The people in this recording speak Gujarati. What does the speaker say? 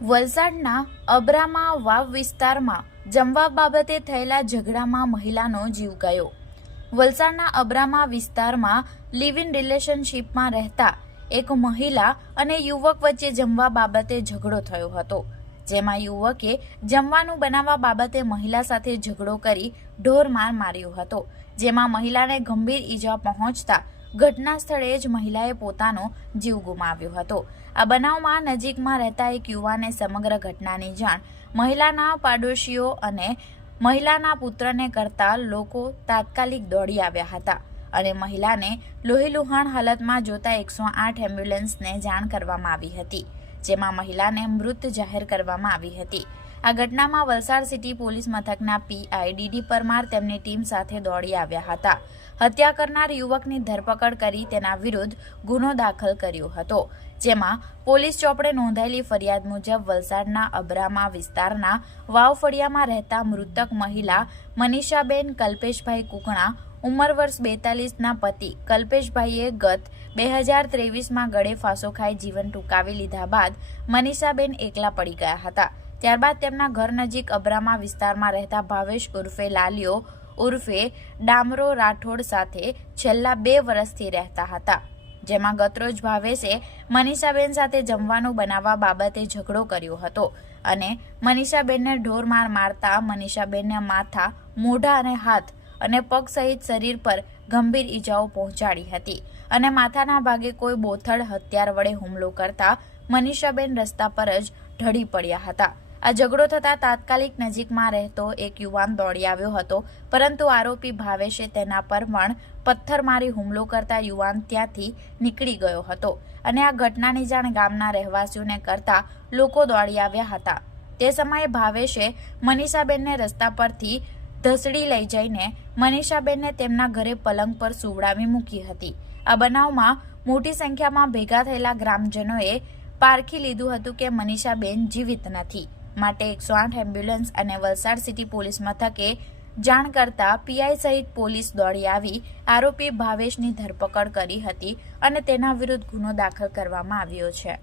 વલસાડના અબ્રામા વાવ વિસ્તારમાં જમવા બાબતે થયેલા ઝઘડામાં મહિલાનો જીવ ગયો. વલસાડના અબ્રામા વિસ્તારમાં લિવ ઇન રિલેશનશીપમાં રહેતા એક મહિલા અને યુવક વચ્ચે જમવા બાબતે ઝઘડો થયો હતો, જેમાં યુવકે જમવાનું બનાવવા બાબતે મહિલા સાથે ઝઘડો કરી ઢોરમાર માર્યો હતો, જેમાં મહિલાને ગંભીર ઈજા પહોંચતા ઘટના સ્થળે જ મહિલાએ પોતાનો જીવ ગુમાવ્યો હતો. આ બનાવમાં નજીકમાં રહેતા એક યુવાને સમગ્ર ઘટનાની જાણ મહિલાના પાડોશીઓ અને મહિલાના પુત્રને કરતા લોકો તાત્કાલિક દોડી આવ્યા હતા અને મહિલાને લોહીલુહાણ હાલતમાં જોતા એકસો આઠ એમ્બ્યુલન્સને જાણ કરવામાં આવી હતી, જેમાં મહિલાને મૃત જાહેર કરવામાં આવી હતી. આ ઘટનામાં વલસાડ સિટી પોલીસ મથકના પીઆઈ ડીડી પરમાર તેમની ટીમ સાથે દોડી આવ્યા હતા. હત્યા કરનાર યુવકની ધરપકડ કરી તેના વિરુદ્ધ ગુનો દાખલ કર્યો હતો, જેમાં પોલીસ ચોપડે નોંધાયેલી ફરિયાદ મુજબ વલસાડના અબ્રામા વિસ્તારના વાવફળિયામાં રહેતા મૃતક મહિલા મનીષાબેન કલ્પેશભાઈ કુકણા, ઉંમર વર્ષ બેતાલીસના પતિ કલ્પેશભાઈએ ગત બે હજાર ત્રેવીસમાં ગળે ફાંસો ખાઈ જીવન ટૂંકાવી લીધા બાદ મનીષાબેન એકલા પડી ગયા હતા. ત્યારબાદ તેમના ઘર નજીક અબ્રામા વિસ્તારમાં રહેતા ભાવેશ ઉર્ફે લાલિયો ઉર્ફે ડામરો રાઠોડ સાથે છેલ્લા બે વર્ષથી રહેતા હતા, જેમાં ગતરોજ ભાવેશે મનીષાબેન સાથે જમવાનું બનાવવા બાબતે ઝઘડો કર્યો હતો અને મનીષાબેનને ઢોરમાર મારતા મનીષાબેનને માથા, મોઢા અને હાથ અને પગ સહિત શરીર પર ગંભીર ઈજાઓ પહોંચાડી હતી અને માથાના ભાગે કોઈ બોથડ હથિયાર વડે હુમલો કરતા મનીષાબેન રસ્તા પર જ ઢળી પડ્યા હતા. આ ઝઘડો થતાં તાત્કાલિક નજીકમાં રહેતો એક યુવાન દોડી આવ્યો હતો, પરંતુ આરોપી ભાવેશે તેના પર પણ પથ્થર મારી હુમલો કરતા યુવાન ત્યાંથી નીકળી ગયો હતો અને આ ઘટનાની જાણ ગામના રહેવાસીઓને કરતા લોકો દોડી આવ્યા હતા. તે સમયે ભાવેશે મનીષાબેનને રસ્તા પરથી ધસડી લઈ જઈને મનીષાબેનને તેમના ઘરે પલંગ પર સુવડાવી મૂકી હતી. આ બનાવમાં મોટી સંખ્યામાં ભેગા થયેલા ગ્રામજનોએ પારખી લીધું હતું કે મનીષાબેન જીવિત નથી. માટે એકસો આઠ એમ્બ્યુલન્સ અને વલસાડ સિટી પોલીસ મથકે જાણ કરતા પીઆઈ સહિત પોલીસ દોડી આવી. આરોપી ભાવેશની ધરપકડ કરી હતી અને તેના વિરુદ્ધ ગુનો દાખલ કરવામાં આવ્યો છે.